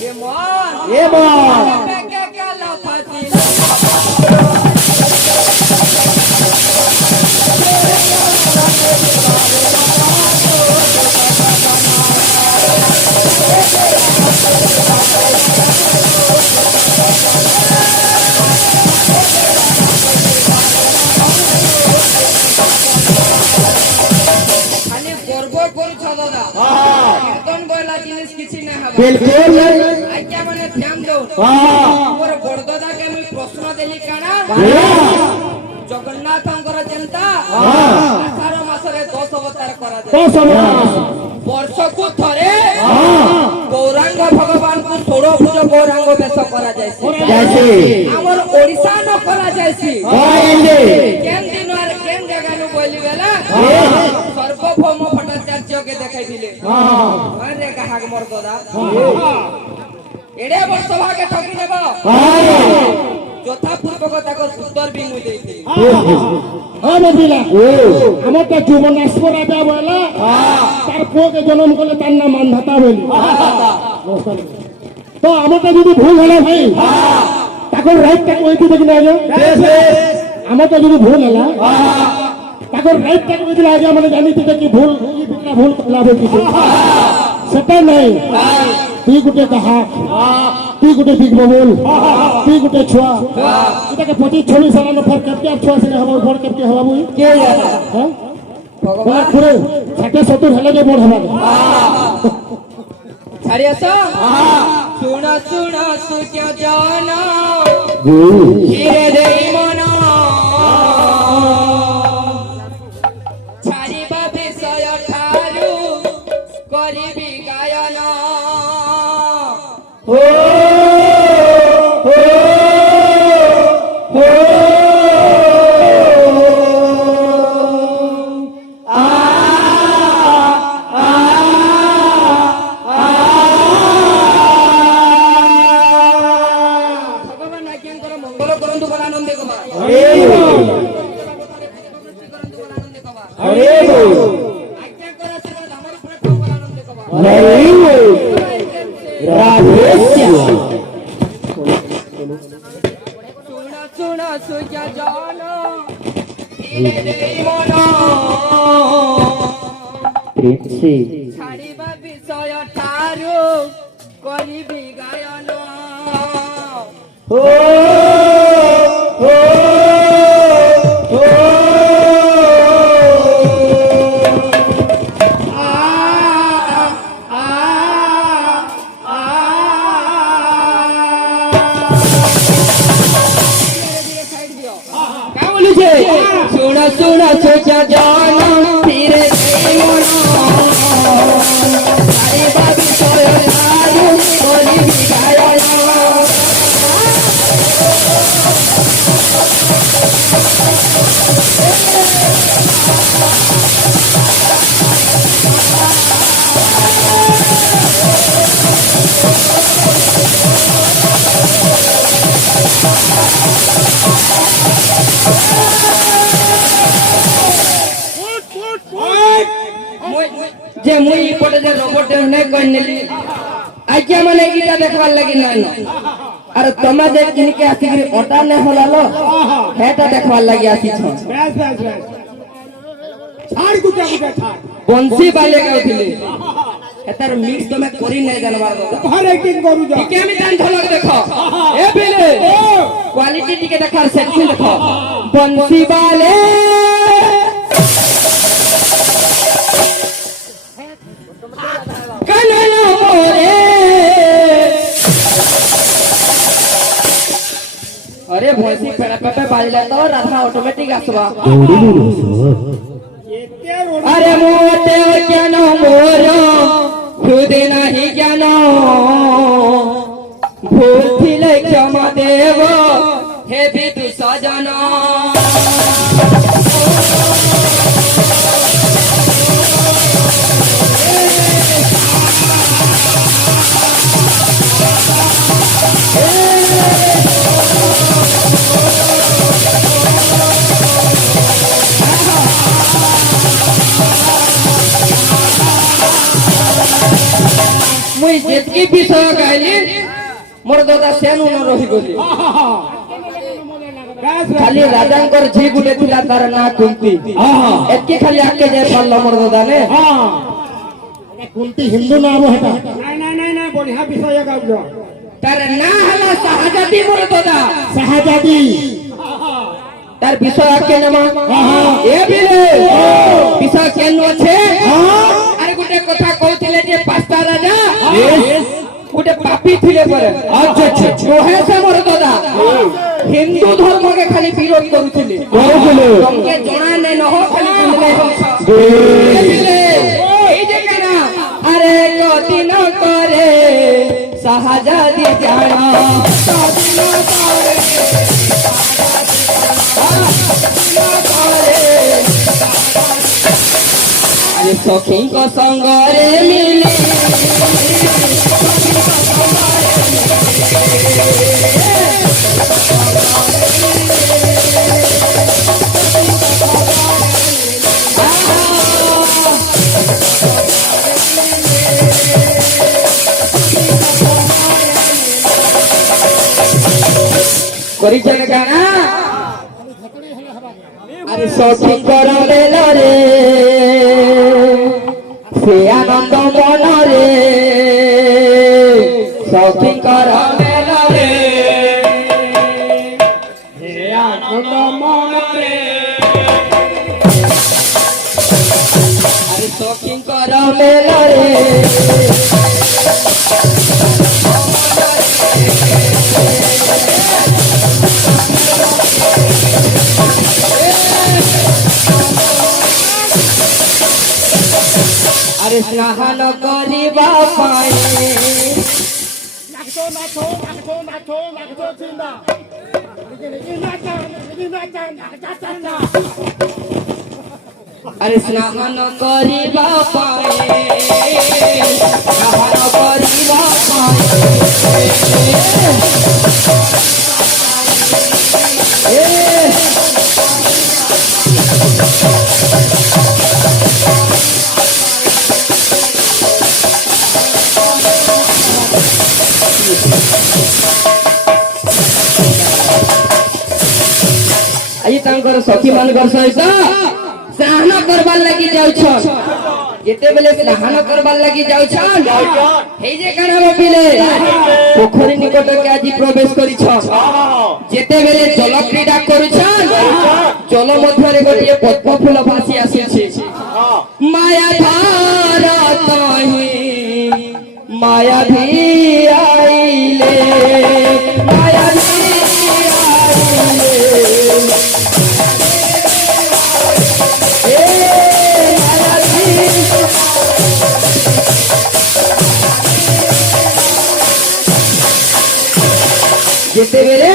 ये बात बिल्कुल आज्ञा माने ध्यान दो मोर बड़दादा के मैं प्रश्न देली काना जगन्नाथंकर जनता 18 मासरे 10 अवतार करा दे 10 अवतार वर्ष को थरे गौरांग भगवान को 16 भुज गौरांग वेश करा जायसी जैसे हमर ओडिसा न करा जायसी केन दिन और केन जगह नु बोली बेला सर्वभौम भट्टाचार्य के देखाई दिले अरे कहा मोर दादा एडे वर्ष भागे ठगी नेबो যথাপূর্বক তাকে উত্তর भी মুই দেইছি আরে বিলা আমার তো জীবন আসপরা দা বলা তার পোকে জন্ম করলে তার নাম মানধাতা বলি তো আমারটা যদি ভুল হলো ভাই তখন রাইটটা কইতে দেখি না আগে আমারটা যদি ভুল হলো তখন রাইটটা কইতে আগে আমরা জানিতে কি ভুল এই বিটা ভুল লাভ কিছু সেটা নাই তুই গুটে কাহা তুই গুটে বিগ ববল তুই গুটে ছুয়া এটাকে 25-26 সালানো ফর কেতে ছুয়া সে হবো ফর কেতে হবো বুই কে জানা হ্যাঁ ভগবান পুরো 60-70 হেলে যে বড় হবা ছাড়ি আসো শুনা শুনা সুখ্য জানা হিরে দেই মনা ছাড়িবা বিষয় ঠারু করিবি গায়না ও सुना सुख्य जाना हिरे देई मना ছাড়িবা বিষয় ঠারু করিবি গায়ন सुना सुना सुख्य जाना हिरे देई मना ছাড়িবা বিষয় ঠারু করিবি গায়ন যে মুই পটে যে রোবট নে কইনেলি আজ্ঞা মানে ইটা দেখবার লাগি নাই আর তোমা যে কিনকে আসিকি ওটা নে হলালো হেটা দেখবার লাগি আসিছ ব্যাস ব্যাস ব্যাস ছাড় গুটা গুটা ছাড় বংশী বালে গাউছিলি এটার মিক্স তুমি করি নাই জানবার দাদা ঘর একদিন করু যা ঠিক আমি জান ঝলক দেখো এ বিলে কোয়ালিটি টিকে দেখার সেটিং দেখো বংশী বালে কানায়া মোরে अरे भैंसी पेड़ा पे बाजला तो राधा ऑटोमेटिक आसवा अरे मोटे ज्ञान मोर खुद नहीं ज्ञान भूल थिले क्षमा देव हे विदु सजना मुई जितके এতকি বিষয় গাইলি মোর দাদা সেন উন রহি গলি খালি রাজাঙ্কর ঝি গুটে ଥିଲା তার না কুন্তি এতকি খালি আকে যাই পারল মোর দাদা নে কুন্তি হিন্দু নাম হেটা নাই বঢ়িয়া বিষয় গাউছ তার না হলা শাহজাদি মোর দাদা শাহজাদি তার বিষয় আকে নেমা এ বিলে বিষয় কেন আছে আরে গুটে কথা কইছিলে যে পাঁচটা রাজা গোটে পাপি থিলে পরে আচ্ছা আচ্ছা রহেছে মোর দাদা হিন্দু ধর্মকে খালি বিরোধ করুছিলে তোমাকে জনা নাই নহ খালি বুঝলে এই যে কেন আরে কদিন করে শাহজাদি জানা কদিন করে আরে সখীଙ୍କ সঙ্গরে মিলি করিছেন গানা আরে সখীଙ୍କର বেলরে সে আনন্দ মନରେ সখীଙ୍କର বেলরে হে আনন্দ মନରେ আরে সখীଙ୍କର বেলরে আরে স্নান করিবা পাই নাচো নাচো নাচো নাচো নাচো চিন্তা নাচা নাচা নাচা নাচা আরে স্নান করিবা পাই স্নান করিবা ଆଜି ତାଙ୍କର ସଖୀ ମାନଙ୍କର ସହିତ ସ୍ନାନ କରବାର ଲାଗି ଯାଉଛନ୍ ଯେତେବେଳେ ସ୍ନାନ କରବାର ଲାଗି ଯାଉଛନ୍ ହେଇ ଯେ କାଣା ଭାବିଲେ ପୋଖରୀ ନିକଟକେ ଆଜି ପ୍ରବେଶ କରିଛନ୍ ଯେତେବେଳେ ଜଳ କ୍ରୀଡ଼ା କରୁଛନ୍ ଜଳ ମଧ୍ୟରେ ଗୋଟିଏ ପଦ୍ମ ଫୁଲ ଭାସି ଆସୁଛି ମାୟା ଧାର ତହିଁ ମାୟାଧୀ ଆଇଲେ ମାୟାଧୀ ଆଇଲେ যেতেবেলে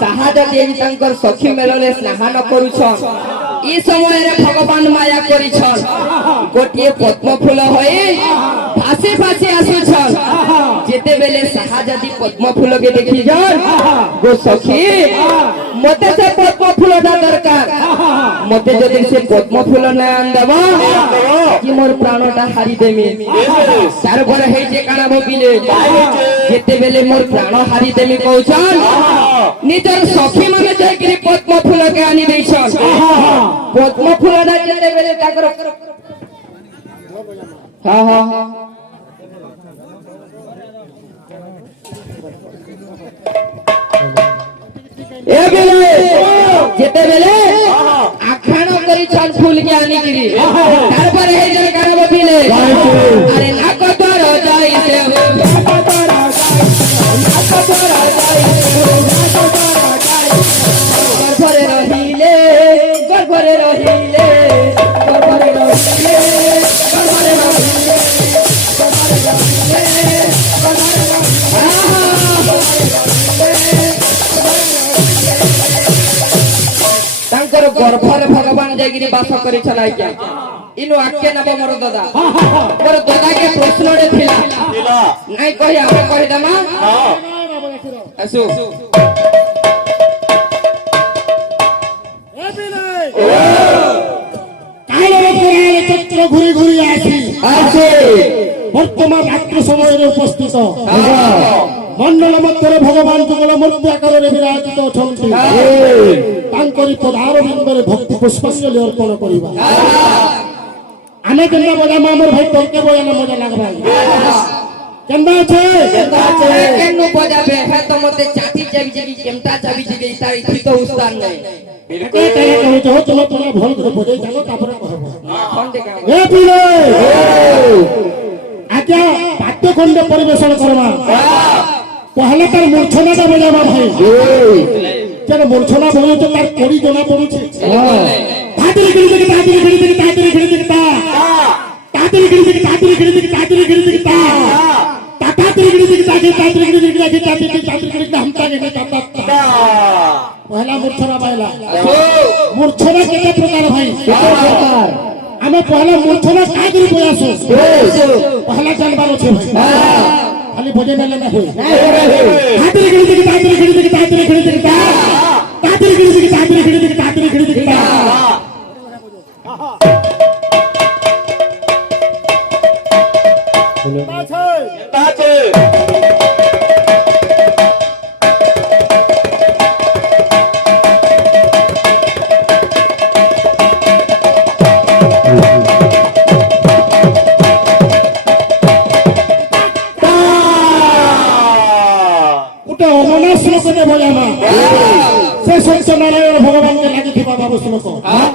শাহজাদি তাঙ্কর সখী মেলনে স্নান করুছন এই সময়ের ভগবান মায়া করিছন গোটিয়ে পদ্ম ফুল হয়ে ভাসি ভাসি আসুছন যেতেবেলে শাহজাদি পদ্ম ফুলকে দেখিছন গো সখী মতে সে পদ্ম ফুলটা দরকার মতে যদি সে পদ্ম ফুল না আনদেব কি মোর প্রাণটা হারি দেমি তারপরে হইছে কানা ভাবিলে যেতেবেলে মোর প্রাণ হারি দেমি কৌছন নিজের সখী মানে যাইকি পদ্ম ফুলকে আনি দেইছন পদ্ম ফুলটা যেতেবেলে তাকর হ্যাঁ হ্যাঁ হ্যাঁ যেতেবেলে আখ্যান করিছন ফুলকে আনিকিরি তারপরে এই যে কানা ভাবিলে আরে নাক তোর যাইছে গর্ভরে রহিলে গর্ভরে রহিলে গর্ভরে রহিলে গর্ভরে রহিলে ତାଙ୍କର ଗର୍ଭରେ ଭଗବାନ ଯାଇକିରି ବାସ କରିଛନ୍ ଆଜ୍ଞା ଇନୁ ଆକେ ନବ ମୋର ଦାଦା ମୋର ଦାଦାକେ ପ୍ରଶ୍ନଟେ ଥିଲା ନାଇଁ କହି ଆମେ କହିଦେମା ଆସୁ চক্র ঘুরি ঘুরি আসি আসে বর্তমান রাত্রি সময়ের উপস্থিত মন্ডল মধ্যে ভগবান যুগল মূর্তি আকারে বিরাজিত অଛନ୍ତି তাঙ্করি পদারবিন্দরে ভক্তি পুষ্পাঞ্জলি অর্পণ করিবা আমি কেন্দ্র বজাম আমার ভাই তোকে বজানো মজা লাগবে কেন্দ্র আছে কেন বজাবে হ্যাঁ তো মতে চাটি চাবি চাবি কেমটা চাবি চাবি তার ইতি তো উস্তাদ নাই একে কেন কହୁଛ চলো তোমরা ভুল করে বজাই জানো তারপরে কহব খন্ডে কাম এ পিলে আজ্ঞা পাঠ্য খণ্ডে পরিবেশন করবা পহলে তার মূর্ছনাটা বজাবা ভাই যেন মূর্ছনা বলছে তার কড়ি জনা পড়ুছে তাড়াতাড়ি গিরি দিকে তাড়াতাড়ি গিরি দিকে তাড়াতাড়ি গিরি দিকে তাড়াতাড়ি গিরি দিকে তাড়াতাড়ি গিরি দিকে তাড়াতাড়ি গিরি দিকে তাড়াতাড়ি গিরি দিকে তাড়াতাড়ি গিরি দিকে তাড়াতাড়ি গিরি দিকে हमता के पहला मूर्छना पाइला मूर्छना केते प्रकार भाई आमे पहला मूर्छना का करी प्रयास पहला जानबार अछि भाई खाली भोजन लेना होय तातरी गिरी दिके तातरी गिरी दिके तातरी गिरी दिके तातरी गिरी दिके तातरी गिरी दिके तातरी गिरी दिके उटा अमना श्लोक दे भजामा से सत्य नारायण भगवान के लागि थिबा बाबू श्लोक